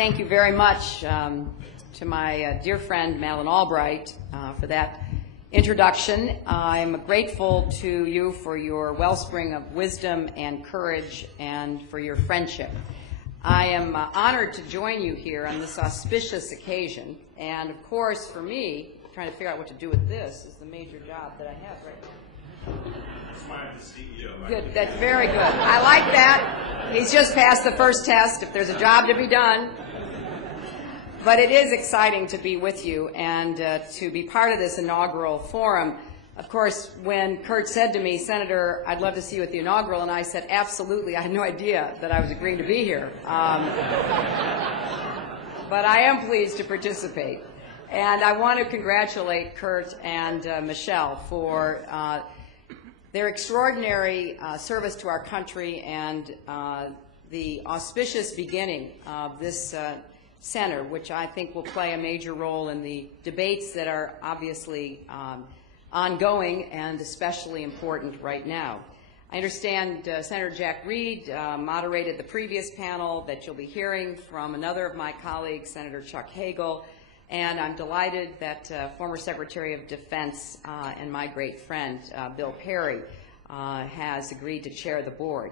thank you very much to my dear friend Madeleine Albright for that introduction. I'm grateful to you for your wellspring of wisdom and courage and for your friendship. I am honored to join you here on this auspicious occasion, and of course for me, trying to figure out what to do with this is the major job that I have right now. Good, that's very good. I like that. He's just passed the first test, if there's a job to be done. But it is exciting to be with you and to be part of this inaugural forum. Of course, when Kurt said to me, Senator, I'd love to see you at the inaugural, and I said, absolutely, I had no idea that I was agreeing to be here. But I am pleased to participate. And I want to congratulate Kurt and Michelle for their extraordinary service to our country and the auspicious beginning of this center, which I think will play a major role in the debates that are obviously ongoing and especially important right now. I understand Senator Jack Reed moderated the previous panel that you'll be hearing from another of my colleagues, Senator Chuck Hagel, and I'm delighted that former Secretary of Defense and my great friend, Bill Perry, has agreed to chair the board.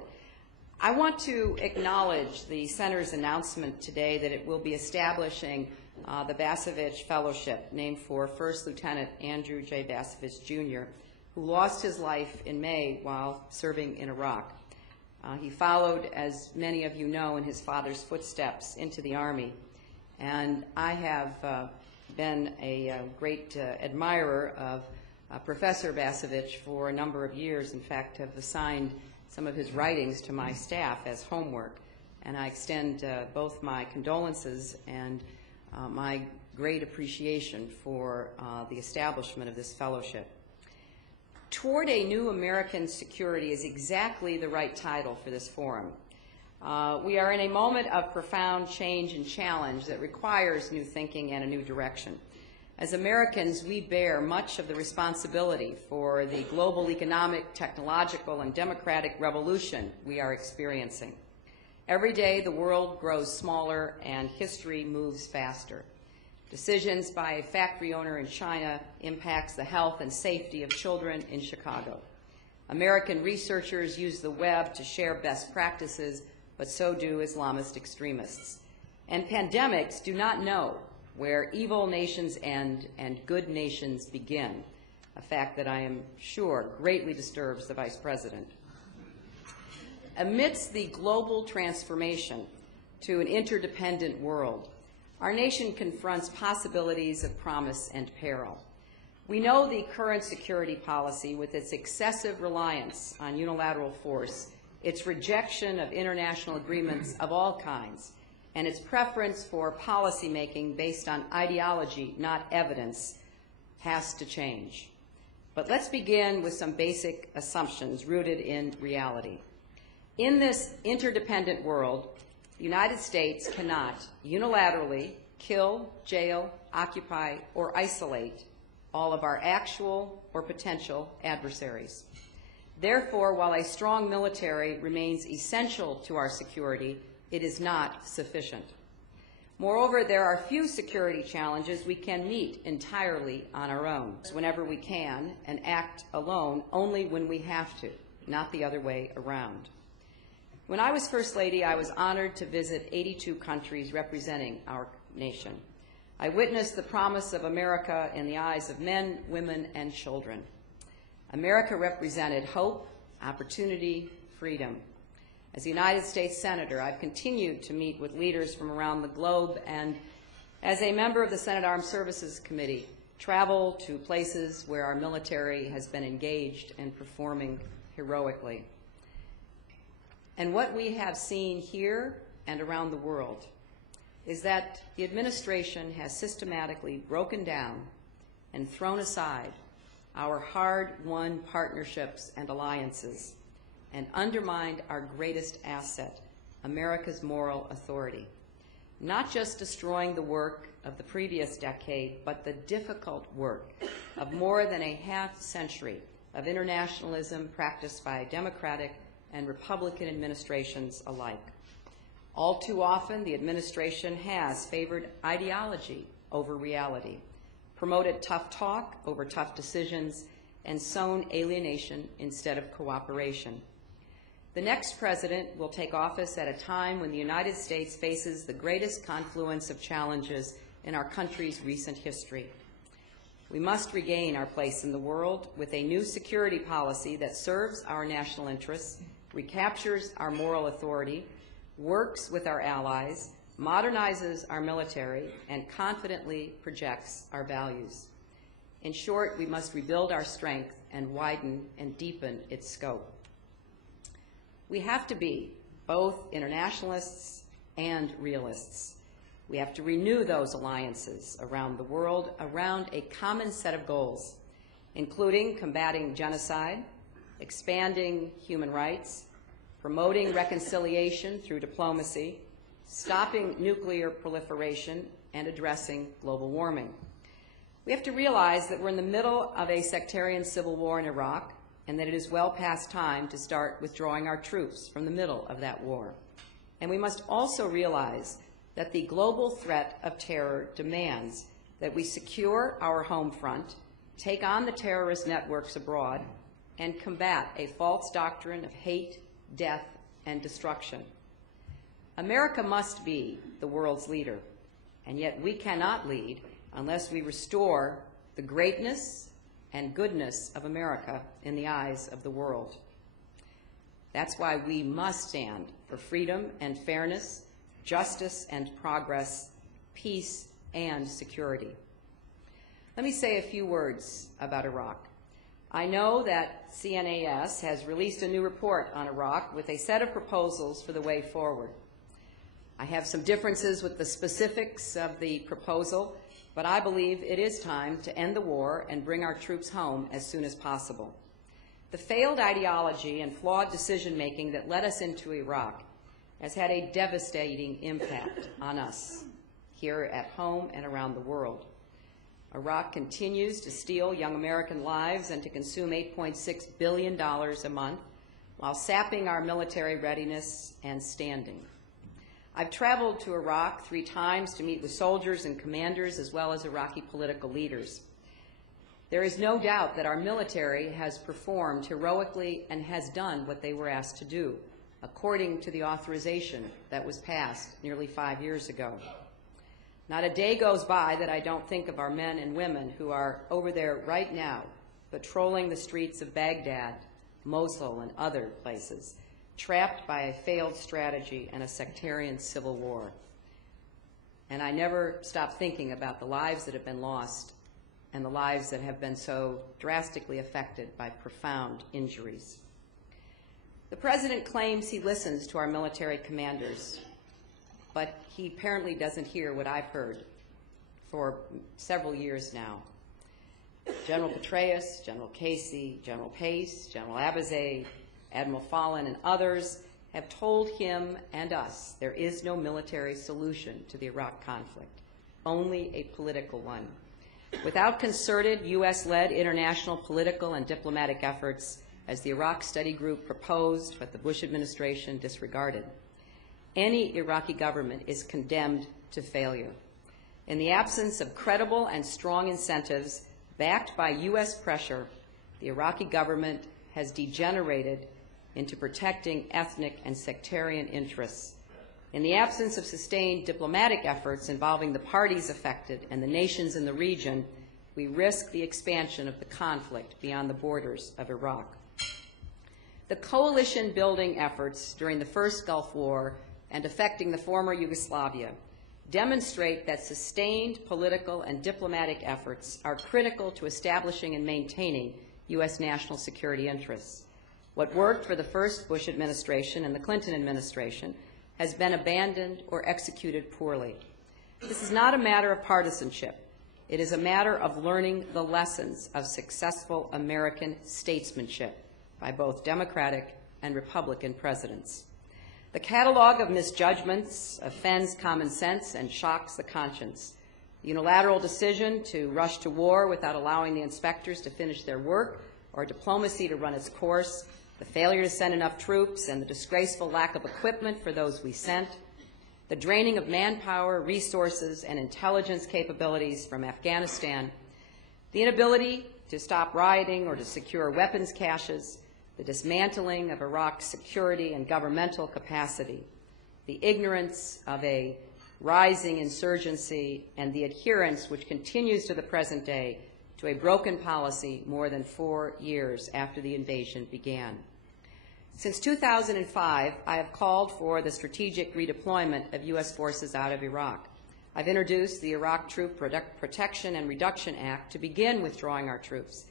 I want to acknowledge the Center's announcement today that it will be establishing the Basovich Fellowship, named for First Lieutenant Andrew J. Basovich, Jr., who lost his life in May while serving in Iraq. He followed, as many of you know, in his father's footsteps into the Army. And I have been a great admirer of Professor Basovich for a number of years. In fact, have assigned some of his writings to my staff as homework. And I extend both my condolences and my great appreciation for the establishment of this fellowship. Toward a New American Security is exactly the right title for this forum. We are in a moment of profound change and challenge that requires new thinking and a new direction. As Americans, we bear much of the responsibility for the global economic, technological, and democratic revolution we are experiencing. Every day, the world grows smaller and history moves faster. Decisions by a factory owner in China impacts the health and safety of children in Chicago. American researchers use the web to share best practices, but so do Islamist extremists. And pandemics do not know where evil nations end and good nations begin, a fact that I am sure greatly disturbs the Vice President. Amidst the global transformation to an interdependent world, our nation confronts possibilities of promise and peril. We know the current security policy, with its excessive reliance on unilateral force, its rejection of international agreements of all kinds, and its preference for policymaking based on ideology, not evidence, has to change. But let's begin with some basic assumptions rooted in reality. In this interdependent world, the United States cannot unilaterally kill, jail, occupy, or isolate all of our actual or potential adversaries. Therefore, while a strong military remains essential to our security, it is not sufficient. Moreover, there are few security challenges we can meet entirely on our own, whenever we can, and act alone only when we have to, not the other way around. When I was First Lady, I was honored to visit 82 countries representing our nation. I witnessed the promise of America in the eyes of men, women, and children. America represented hope, opportunity, freedom. As a United States Senator, I've continued to meet with leaders from around the globe, and as a member of the Senate Armed Services Committee, travel to places where our military has been engaged and performing heroically. And what we have seen here and around the world is that the administration has systematically broken down and thrown aside our hard-won partnerships and alliances and undermined our greatest asset, America's moral authority, not just destroying the work of the previous decade, but the difficult work of more than a half-century of internationalism practiced by Democratic and Republican administrations alike. All too often, the administration has favored ideology over reality, promoted tough talk over tough decisions, and sown alienation instead of cooperation. The next president will take office at a time when the United States faces the greatest confluence of challenges in our country's recent history. We must regain our place in the world with a new security policy that serves our national interests, recaptures our moral authority, works with our allies, modernizes our military, and confidently projects our values. In short, we must rebuild our strength and widen and deepen its scope. We have to be both internationalists and realists. We have to renew those alliances around the world around a common set of goals, including combating genocide, expanding human rights, promoting reconciliation through diplomacy, stopping nuclear proliferation, and addressing global warming. We have to realize that we're in the middle of a sectarian civil war in Iraq, and that it is well past time to start withdrawing our troops from the middle of that war. And we must also realize that the global threat of terror demands that we secure our home front, take on the terrorist networks abroad, and combat a false doctrine of hate, death, and destruction. America must be the world's leader, and yet we cannot lead unless we restore the greatness and goodness of America in the eyes of the world. That's why we must stand for freedom and fairness, justice and progress, peace and security. Let me say a few words about Iraq. I know that CNAS has released a new report on Iraq with a set of proposals for the way forward. I have some differences with the specifics of the proposal, but I believe it is time to end the war and bring our troops home as soon as possible. The failed ideology and flawed decision-making that led us into Iraq has had a devastating impact on us here at home and around the world. Iraq continues to steal young American lives and to consume $8.6 billion a month while sapping our military readiness and standing. I've traveled to Iraq 3 times to meet with soldiers and commanders as well as Iraqi political leaders. There is no doubt that our military has performed heroically and has done what they were asked to do, according to the authorization that was passed nearly 5 years ago. Not a day goes by that I don't think of our men and women who are over there right now, patrolling the streets of Baghdad, Mosul, and other places, trapped by a failed strategy and a sectarian civil war. And I never stop thinking about the lives that have been lost and the lives that have been so drastically affected by profound injuries. The President claims he listens to our military commanders, but he apparently doesn't hear what I've heard for several years now. General Petraeus, General Casey, General Pace, General Abizaid, Admiral Fallon, and others have told him and us there is no military solution to the Iraq conflict, only a political one. Without concerted U.S.-led international political and diplomatic efforts, as the Iraq Study Group proposed but the Bush administration disregarded, any Iraqi government is condemned to failure. In the absence of credible and strong incentives backed by U.S. pressure, the Iraqi government has degenerated into protecting ethnic and sectarian interests. In the absence of sustained diplomatic efforts involving the parties affected and the nations in the region, we risk the expansion of the conflict beyond the borders of Iraq. The coalition-building efforts during the first Gulf War and affecting the former Yugoslavia demonstrate that sustained political and diplomatic efforts are critical to establishing and maintaining U.S. national security interests. What worked for the first Bush administration and the Clinton administration has been abandoned or executed poorly. This is not a matter of partisanship. It is a matter of learning the lessons of successful American statesmanship by both Democratic and Republican presidents. The catalog of misjudgments offends common sense and shocks the conscience. The unilateral decision to rush to war without allowing the inspectors to finish their work or diplomacy to run its course, the failure to send enough troops, and the disgraceful lack of equipment for those we sent the draining of manpower, resources, and intelligence capabilities from Afghanistan, the inability to stop rioting or to secure weapons caches, the dismantling of Iraq's security and governmental capacity, the ignorance of a rising insurgency, and the adherence, which continues to the present day, to a broken policy more than 4 years after the invasion began. Since 2005, I have called for the strategic redeployment of U.S. forces out of Iraq. I've introduced the Iraq Troop Protection and Reduction Act to begin withdrawing our troops.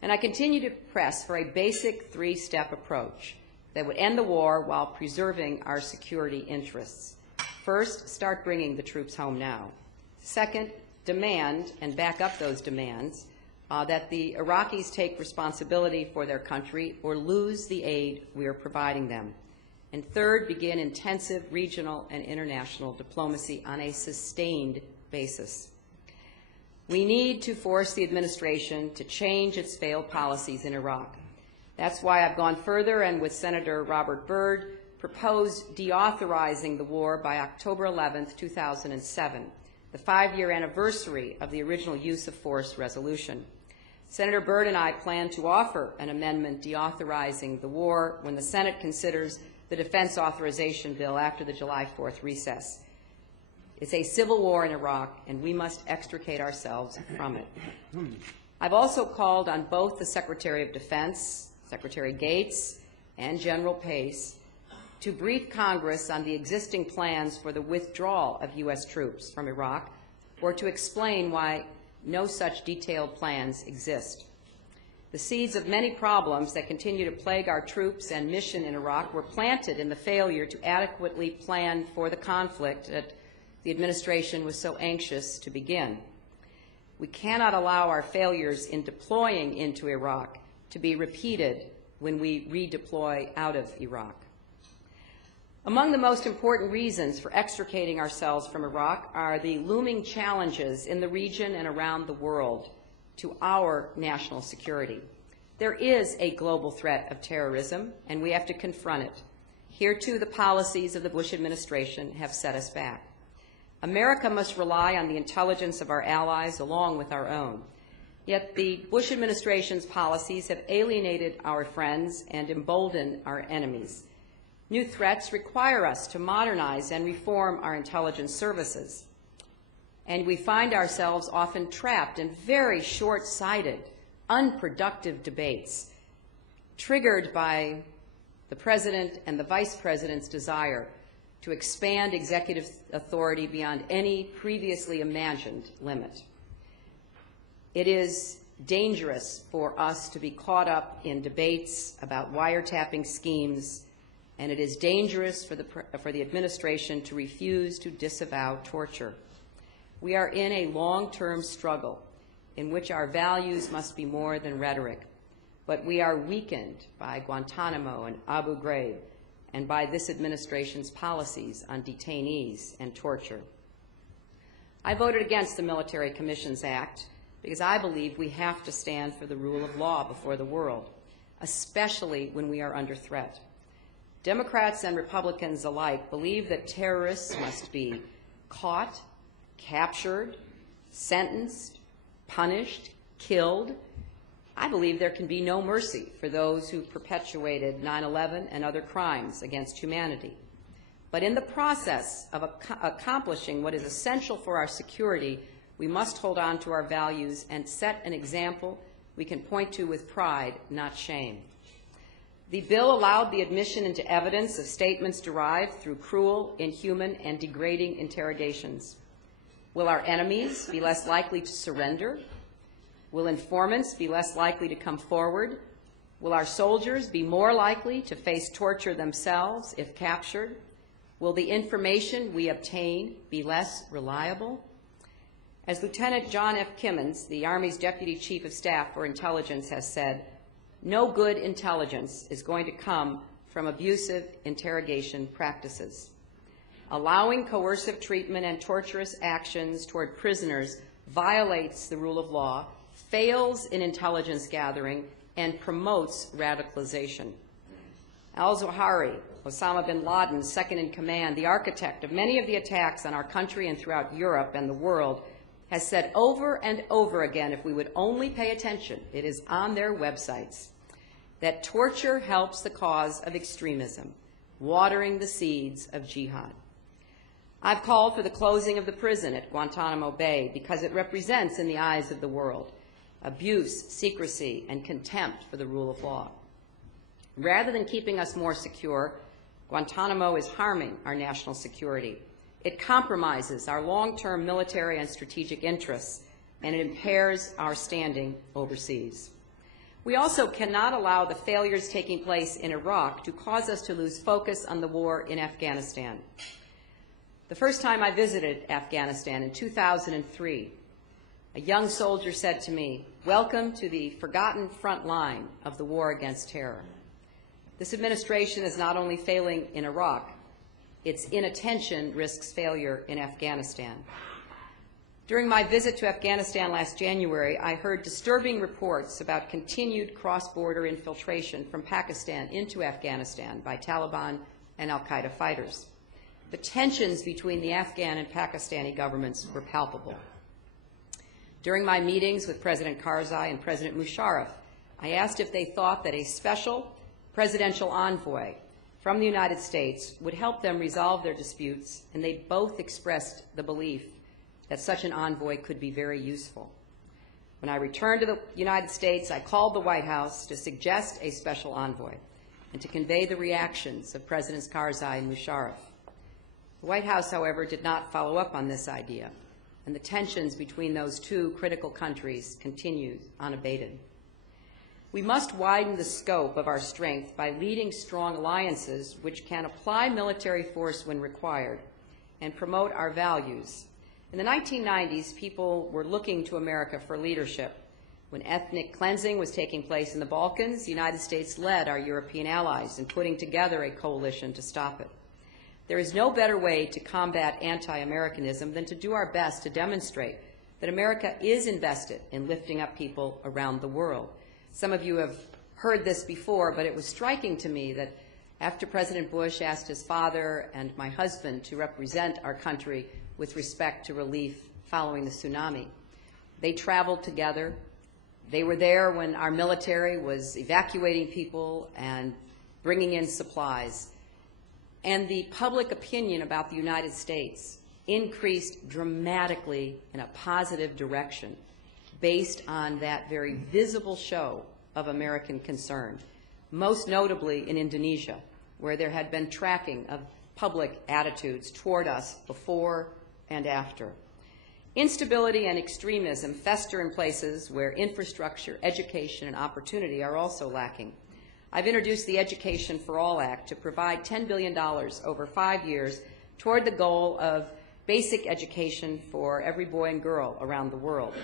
And I continue to press for a basic 3-step approach that would end the war while preserving our security interests. First, start bringing the troops home now. Second, demand and back up those demands that the Iraqis take responsibility for their country or lose the aid we are providing them. And third, begin intensive regional and international diplomacy on a sustained basis. We need to force the administration to change its failed policies in Iraq. That's why I've gone further and with Senator Robert Byrd proposed deauthorizing the war by October 11, 2007, the 5-year anniversary of the original use of force resolution. Senator Byrd and I plan to offer an amendment deauthorizing the war when the Senate considers the defense authorization bill after the July 4th recess. It's a civil war in Iraq, and we must extricate ourselves from it. I've also called on both the Secretary of Defense, Secretary Gates, and General Pace to brief Congress on the existing plans for the withdrawal of U.S. troops from Iraq, or to explain why no such detailed plans exist. The seeds of many problems that continue to plague our troops and mission in Iraq were planted in the failure to adequately plan for the conflict that the administration was so anxious to begin. We cannot allow our failures in deploying into Iraq to be repeated when we redeploy out of Iraq. Among the most important reasons for extricating ourselves from Iraq are the looming challenges in the region and around the world to our national security. There is a global threat of terrorism, and we have to confront it. Here, too, the policies of the Bush administration have set us back. America must rely on the intelligence of our allies along with our own. Yet the Bush administration's policies have alienated our friends and emboldened our enemies. New threats require us to modernize and reform our intelligence services. And we find ourselves often trapped in very short-sighted, unproductive debates, triggered by the President and the Vice President's desire to expand executive authority beyond any previously imagined limit. It is dangerous for us to be caught up in debates about wiretapping schemes, and it is dangerous for the administration to refuse to disavow torture. We are in a long-term struggle in which our values must be more than rhetoric, but we are weakened by Guantanamo and Abu Ghraib and by this administration's policies on detainees and torture. I voted against the Military Commissions Act because I believe we have to stand for the rule of law before the world, especially when we are under threat. Democrats and Republicans alike believe that terrorists must be caught, captured, sentenced, punished, killed. I believe there can be no mercy for those who perpetuated 9/11 and other crimes against humanity. But in the process of accomplishing what is essential for our security, we must hold on to our values and set an example we can point to with pride, not shame. The bill allowed the admission into evidence of statements derived through cruel, inhuman, and degrading interrogations. Will our enemies be less likely to surrender? Will informants be less likely to come forward? Will our soldiers be more likely to face torture themselves if captured? Will the information we obtain be less reliable? As Lieutenant John F. Kimmons, the Army's Deputy Chief of Staff for Intelligence, has said, no good intelligence is going to come from abusive interrogation practices. Allowing coercive treatment and torturous actions toward prisoners violates the rule of law, fails in intelligence gathering, and promotes radicalization. al-Zawahiri, Osama bin Laden's second-in-command, the architect of many of the attacks on our country and throughout Europe and the world, has said over and over again, if we would only pay attention, it is on their websites, that torture helps the cause of extremism, watering the seeds of jihad. I've called for the closing of the prison at Guantanamo Bay because it represents, in the eyes of the world, abuse, secrecy, and contempt for the rule of law. Rather than keeping us more secure, Guantanamo is harming our national security. It compromises our long-term military and strategic interests, and it impairs our standing overseas. We also cannot allow the failures taking place in Iraq to cause us to lose focus on the war in Afghanistan. The first time I visited Afghanistan in 2003, a young soldier said to me, "Welcome to the forgotten front line of the war against terror." This administration is not only failing in Iraq, its inattention risks failure in Afghanistan. During my visit to Afghanistan last January, I heard disturbing reports about continued cross-border infiltration from Pakistan into Afghanistan by Taliban and al-Qaeda fighters. The tensions between the Afghan and Pakistani governments were palpable. During my meetings with President Karzai and President Musharraf, I asked if they thought that a special presidential envoy from the United States would help them resolve their disputes, and they both expressed the belief that such an envoy could be very useful. When I returned to the United States, I called the White House to suggest a special envoy and to convey the reactions of Presidents Karzai and Musharraf. The White House, however, did not follow up on this idea, and the tensions between those two critical countries continue unabated. We must widen the scope of our strength by leading strong alliances which can apply military force when required and promote our values. In the 1990s, people were looking to America for leadership. When ethnic cleansing was taking place in the Balkans, the United States led our European allies in putting together a coalition to stop it. There is no better way to combat anti-Americanism than to do our best to demonstrate that America is invested in lifting up people around the world. Some of you have heard this before, but it was striking to me that after President Bush asked his father and my husband to represent our country with respect to relief following the tsunami, they traveled together. They were there when our military was evacuating people and bringing in supplies. And the public opinion about the United States increased dramatically in a positive direction based on that very visible show of American concern, most notably in Indonesia, where there had been tracking of public attitudes toward us before and after. Instability and extremism fester in places where infrastructure, education, and opportunity are also lacking. I've introduced the Education for All Act to provide $10 billion over 5 years toward the goal of basic education for every boy and girl around the world.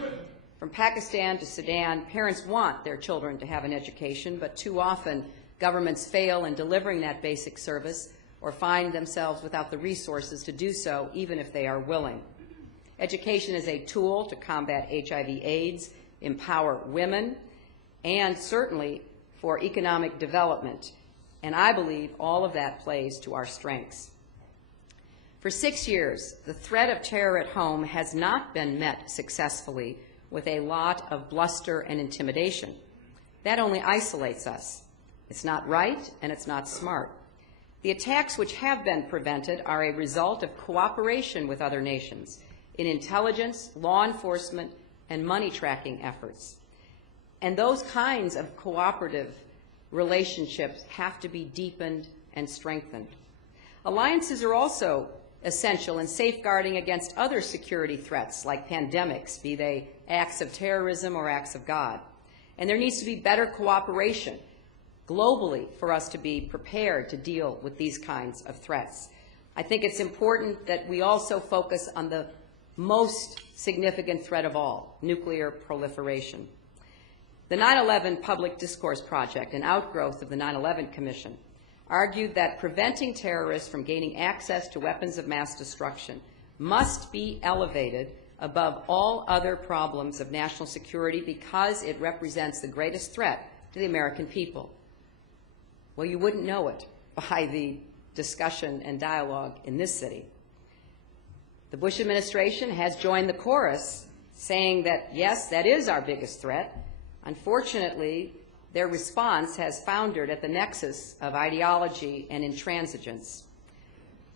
From Pakistan to Sudan, parents want their children to have an education, but too often governments fail in delivering that basic service or find themselves without the resources to do so, even if they are willing. Education is a tool to combat HIV/AIDS, empower women, and certainly for economic development, and I believe all of that plays to our strengths. For 6 years, the threat of terror at home has not been met successfully with a lot of bluster and intimidation. That only isolates us. It's not right, and it's not smart. The attacks which have been prevented are a result of cooperation with other nations in intelligence, law enforcement, and money tracking efforts. And those kinds of cooperative relationships have to be deepened and strengthened. Alliances are also essential in safeguarding against other security threats like pandemics, be they acts of terrorism or acts of God. And there needs to be better cooperation globally for us to be prepared to deal with these kinds of threats. I think it's important that we also focus on the most significant threat of all, nuclear proliferation. The 9/11 Public Discourse Project, an outgrowth of the 9/11 Commission, argued that preventing terrorists from gaining access to weapons of mass destruction must be elevated above all other problems of national security because it represents the greatest threat to the American people. Well, you wouldn't know it by the discussion and dialogue in this city. The Bush administration has joined the chorus, saying that, yes, that is our biggest threat. Unfortunately, their response has foundered at the nexus of ideology and intransigence.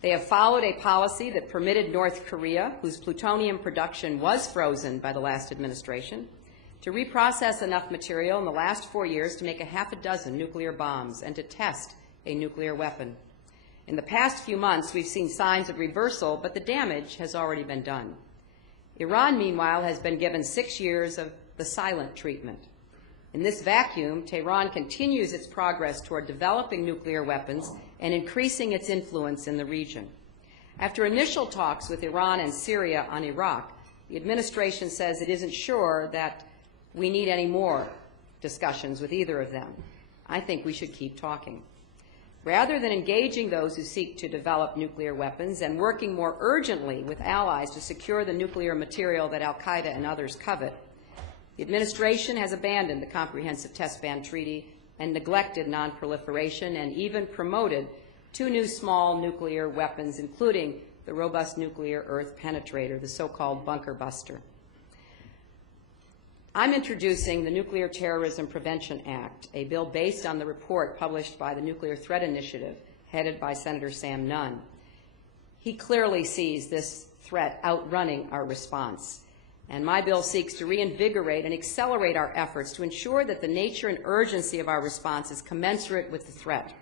They have followed a policy that permitted North Korea, whose plutonium production was frozen by the last administration, to reprocess enough material in the last 4 years to make six nuclear bombs and to test a nuclear weapon. In the past few months, we've seen signs of reversal, but the damage has already been done. Iran, meanwhile, has been given 6 years of the silent treatment. In this vacuum, Tehran continues its progress toward developing nuclear weapons and increasing its influence in the region. After initial talks with Iran and Syria on Iraq, the administration says it isn't sure that we need any more discussions with either of them. I think we should keep talking. Rather than engaging those who seek to develop nuclear weapons and working more urgently with allies to secure the nuclear material that al-Qaeda and others covet, the administration has abandoned the Comprehensive Test Ban Treaty and neglected nonproliferation and even promoted 2 new small nuclear weapons, including the robust nuclear earth penetrator, the so-called bunker buster. I'm introducing the Nuclear Terrorism Prevention Act, a bill based on the report published by the Nuclear Threat Initiative, headed by Senator Sam Nunn. He clearly sees this threat outrunning our response, and my bill seeks to reinvigorate and accelerate our efforts to ensure that the nature and urgency of our response is commensurate with the threat.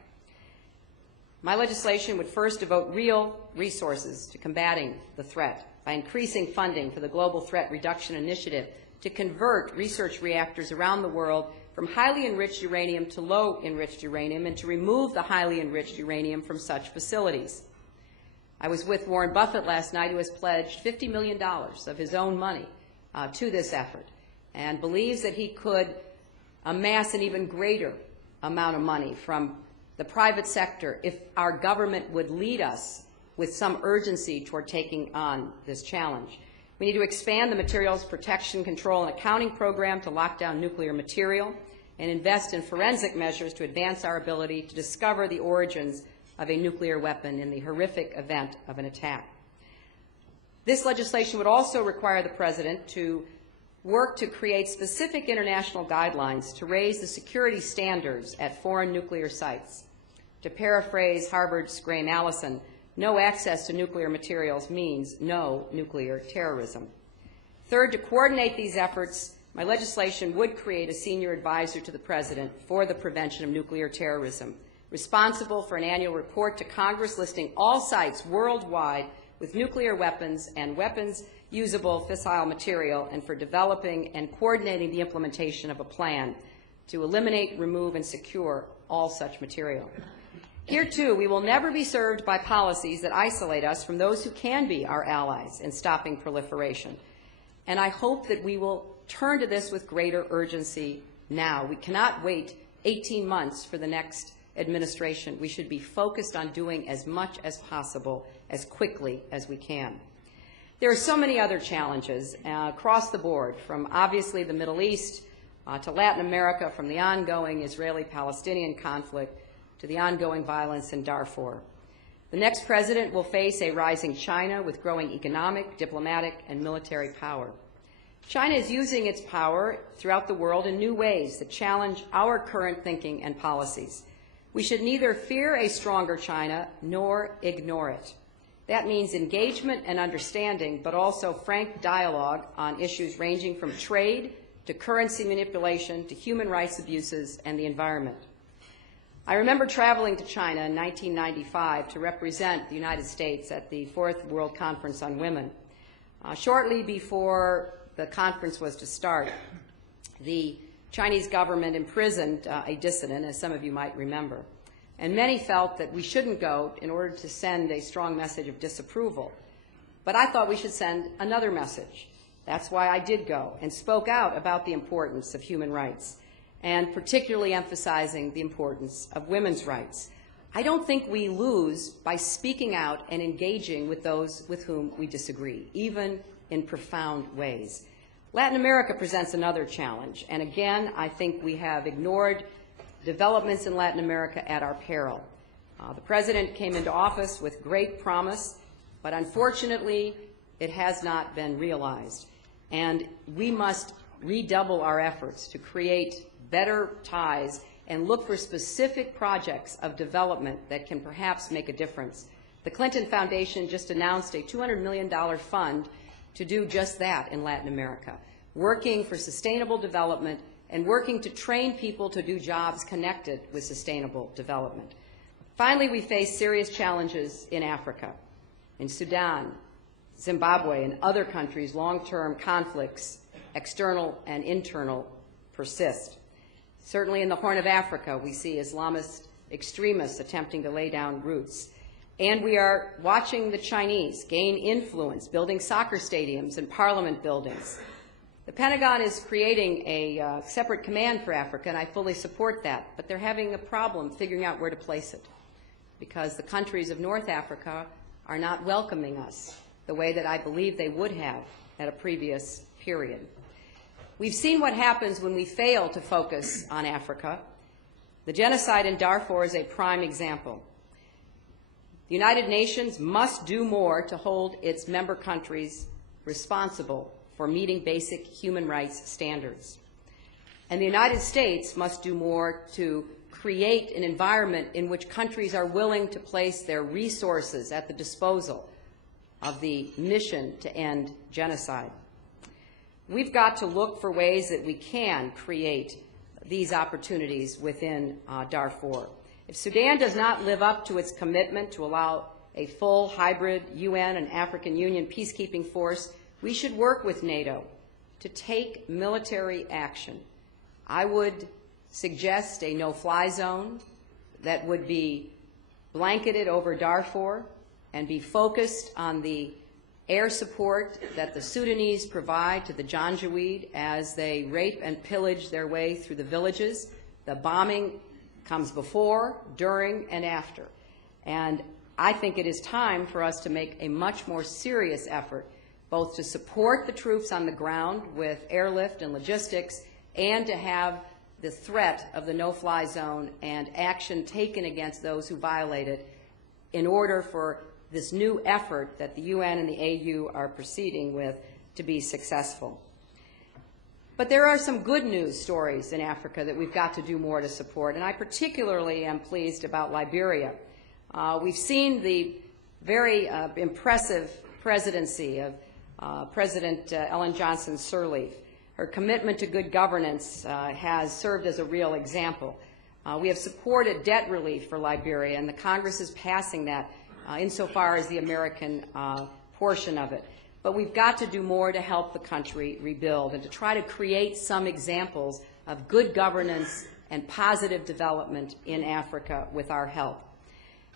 My legislation would first devote real resources to combating the threat by increasing funding for the Global Threat Reduction Initiative to convert research reactors around the world from highly enriched uranium to low enriched uranium and to remove the highly enriched uranium from such facilities. I was with Warren Buffett last night, who has pledged $50 million of his own money to this effort and believes that he could amass an even greater amount of money from the private sector if our government would lead us with some urgency toward taking on this challenge. We need to expand the Materials Protection, Control, and Accounting Program to lock down nuclear material and invest in forensic measures to advance our ability to discover the origins of a nuclear weapon in the horrific event of an attack. This legislation would also require the President to work to create specific international guidelines to raise the security standards at foreign nuclear sites. To paraphrase Harvard's Graham Allison, no access to nuclear materials means no nuclear terrorism. Third, to coordinate these efforts, my legislation would create a senior advisor to the President for the prevention of nuclear terrorism, responsible for an annual report to Congress listing all sites worldwide with nuclear weapons and weapons-usable fissile material, and for developing and coordinating the implementation of a plan to eliminate, remove, and secure all such material. Here, too, we will never be served by policies that isolate us from those who can be our allies in stopping proliferation. And I hope that we will turn to this with greater urgency now. We cannot wait 18 months for the next administration. We should be focused on doing as much as possible, as quickly as we can. There are so many other challenges across the board, from obviously the Middle East to Latin America, from the ongoing Israeli-Palestinian conflict to the ongoing violence in Darfur. The next president will face a rising China with growing economic, diplomatic, and military power. China is using its power throughout the world in new ways that challenge our current thinking and policies. We should neither fear a stronger China nor ignore it. That means engagement and understanding, but also frank dialogue on issues ranging from trade to currency manipulation to human rights abuses and the environment. I remember traveling to China in 1995 to represent the United States at the 4th World Conference on Women. Shortly before the conference was to start, the Chinese government imprisoned a dissident, as some of you might remember. And many felt that we shouldn't go in order to send a strong message of disapproval. But I thought we should send another message. That's why I did go and spoke out about the importance of human rights, and particularly emphasizing the importance of women's rights. I don't think we lose by speaking out and engaging with those with whom we disagree, even in profound ways. Latin America presents another challenge, and again, I think we have ignored developments in Latin America at our peril. The President came into office with great promise, but unfortunately, it has not been realized. And we must redouble our efforts to create better ties and look for specific projects of development that can perhaps make a difference. The Clinton Foundation just announced a $200 million fund to do just that in Latin America, working for sustainable development and working to train people to do jobs connected with sustainable development. Finally, we face serious challenges in Africa. In Sudan, Zimbabwe, and other countries, long-term conflicts, external and internal, persist. Certainly in the Horn of Africa, we see Islamist extremists attempting to lay down roots. And we are watching the Chinese gain influence, building soccer stadiums and parliament buildings. The Pentagon is creating a separate command for Africa, and I fully support that, but they're having a problem figuring out where to place it, because the countries of North Africa are not welcoming us the way that I believe they would have at a previous period. We've seen what happens when we fail to focus on Africa. The genocide in Darfur is a prime example. The United Nations must do more to hold its member countries responsible for meeting basic human rights standards. And the United States must do more to create an environment in which countries are willing to place their resources at the disposal of the mission to end genocide. We've got to look for ways that we can create these opportunities within Darfur. If Sudan does not live up to its commitment to allow a full hybrid UN and African Union peacekeeping force, we should work with NATO to take military action. I would suggest a no-fly zone that would be blanketed over Darfur and be focused on the air support that the Sudanese provide to the Janjaweed as they rape and pillage their way through the villages. The bombing comes before, during, and after. And I think it is time for us to make a much more serious effort, both to support the troops on the ground with airlift and logistics, and to have the threat of the no-fly zone and action taken against those who violate it in order for this new effort that the UN and the AU are proceeding with to be successful. But there are some good news stories in Africa that we've got to do more to support, and I particularly am pleased about Liberia. We've seen the very impressive presidency of President Ellen Johnson Sirleaf. Her commitment to good governance has served as a real example. We have supported debt relief for Liberia, and the Congress is passing that insofar as the American portion of it. But we've got to do more to help the country rebuild and to try to create some examples of good governance and positive development in Africa with our help.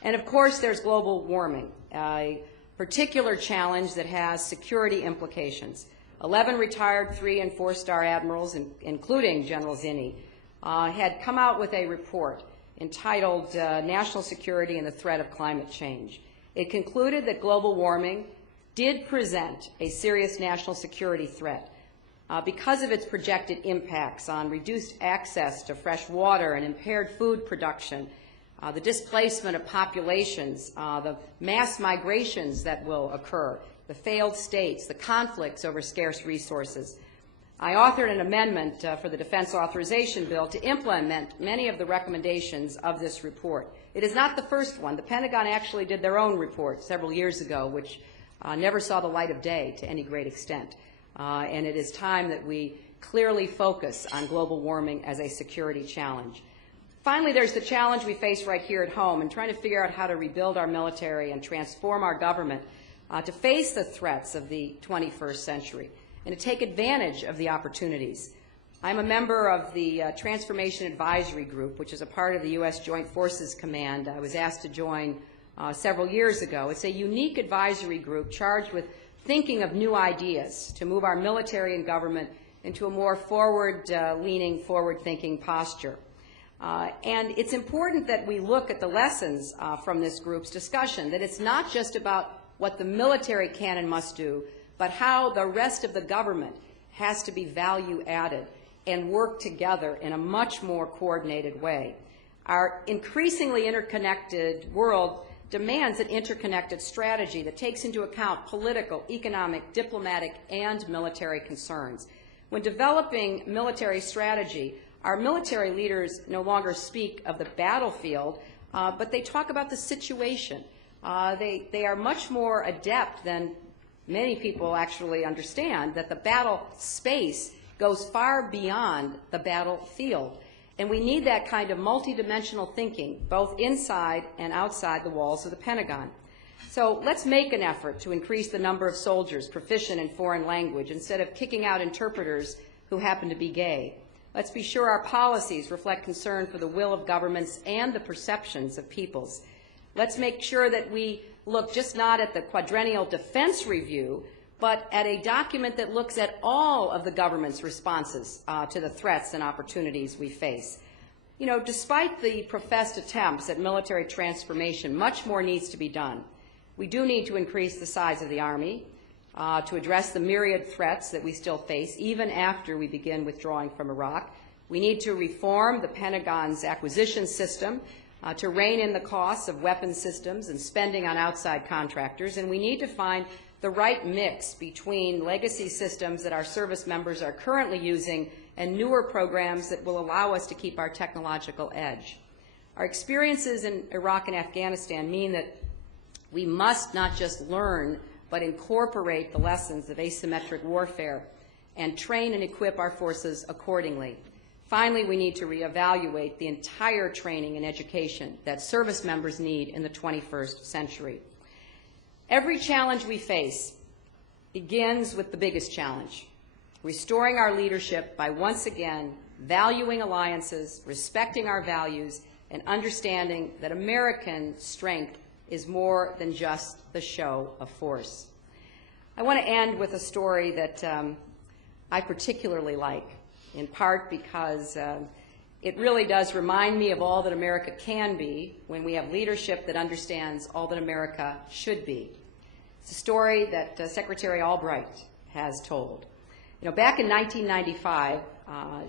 And of course, there's global warming, a particular challenge that has security implications. 11 retired 3- and 4-star admirals, including General Zinni, had come out with a report entitled National Security and the Threat of Climate Change. It concluded that global warming did present a serious national security threat because of its projected impacts on reduced access to fresh water and impaired food production, the displacement of populations, the mass migrations that will occur, the failed states, the conflicts over scarce resources. I authored an amendment for the Defense Authorization Bill to implement many of the recommendations of this report. It is not the first one. The Pentagon actually did their own report several years ago, which never saw the light of day to any great extent. And it is time that we clearly focus on global warming as a security challenge. Finally, there's the challenge we face right here at home in trying to figure out how to rebuild our military and transform our government to face the threats of the 21st century and to take advantage of the opportunities. I'm a member of the Transformation Advisory Group, which is a part of the U.S. Joint Forces Command. I was asked to join several years ago. It's a unique advisory group charged with thinking of new ideas to move our military and government into a more forward-leaning, forward-thinking posture. And it's important that we look at the lessons from this group's discussion, that it's not just about what the military can and must do, but how the rest of the government has to be value-added and work together in a much more coordinated way. Our increasingly interconnected world demands an interconnected strategy that takes into account political, economic, diplomatic, and military concerns. When developing military strategy, our military leaders no longer speak of the battlefield, but they talk about the situation. They are much more adept than many people actually understand that the battle space goes far beyond the battlefield. And we need that kind of multidimensional thinking, both inside and outside the walls of the Pentagon. So let's make an effort to increase the number of soldiers proficient in foreign language instead of kicking out interpreters who happen to be gay. Let's be sure our policies reflect concern for the will of governments and the perceptions of peoples. Let's make sure that we look just not at the quadrennial defense review, but at a document that looks at all of the government's responses to the threats and opportunities we face. You know, despite the professed attempts at military transformation, much more needs to be done. We do need to increase the size of the Army to address the myriad threats that we still face, even after we begin withdrawing from Iraq. We need to reform the Pentagon's acquisition system to rein in the costs of weapons systems and spending on outside contractors, and we need to find the right mix between legacy systems that our service members are currently using and newer programs that will allow us to keep our technological edge. Our experiences in Iraq and Afghanistan mean that we must not just learn, but incorporate the lessons of asymmetric warfare and train and equip our forces accordingly. Finally, we need to reevaluate the entire training and education that service members need in the 21st century. Every challenge we face begins with the biggest challenge, restoring our leadership by once again valuing alliances, respecting our values, and understanding that American strength is more than just the show of force. I want to end with a story that I particularly like, in part because it really does remind me of all that America can be when we have leadership that understands all that America should be. It's a story that Secretary Albright has told. You know, back in 1995,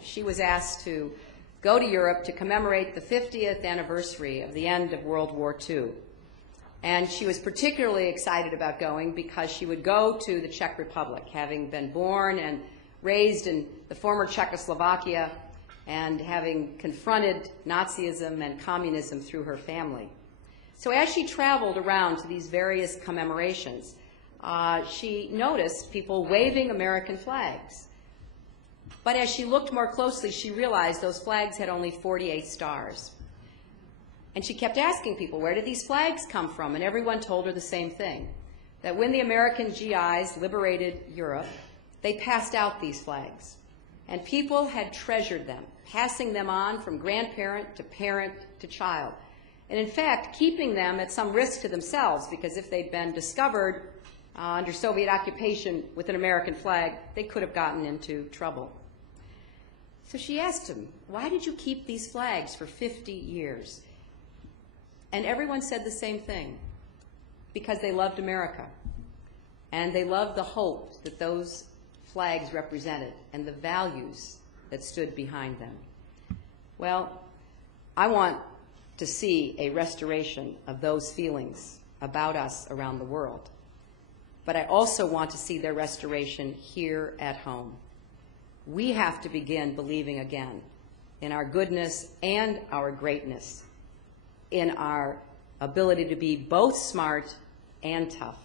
she was asked to go to Europe to commemorate the 50th anniversary of the end of World War II. And she was particularly excited about going because she would go to the Czech Republic, having been born and raised in the former Czechoslovakia and having confronted Nazism and communism through her family. So as she traveled around to these various commemorations, she noticed people waving American flags. But as she looked more closely, she realized those flags had only 48 stars. And she kept asking people, where did these flags come from? And everyone told her the same thing, that when the American GIs liberated Europe, they passed out these flags. And people had treasured them, passing them on from grandparent to parent to child. And in fact, keeping them at some risk to themselves, because if they'd been discovered under Soviet occupation with an American flag, they could have gotten into trouble. So she asked him, why did you keep these flags for 50 years? And everyone said the same thing, because they loved America. And they loved the hope that those flags represented and the values that stood behind them. Well, I want to see a restoration of those feelings about us around the world. But I also want to see their restoration here at home. We have to begin believing again in our goodness and our greatness, in our ability to be both smart and tough.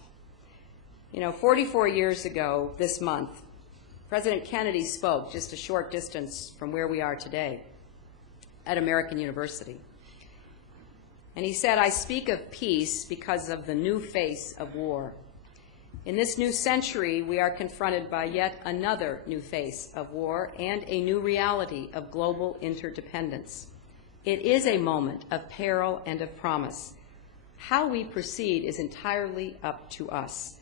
You know, 44 years ago this month, President Kennedy spoke just a short distance from where we are today at American University. And he said, I speak of peace because of the new face of war. In this new century, we are confronted by yet another new face of war and a new reality of global interdependence. It is a moment of peril and of promise. How we proceed is entirely up to us.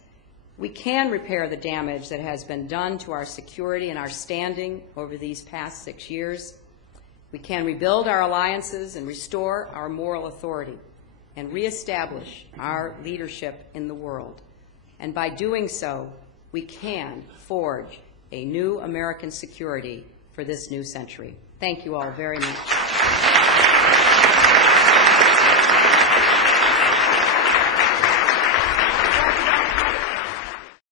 We can repair the damage that has been done to our security and our standing over these past 6 years. We can rebuild our alliances and restore our moral authority and reestablish our leadership in the world. And by doing so, we can forge a new American security for this new century. Thank you all very much.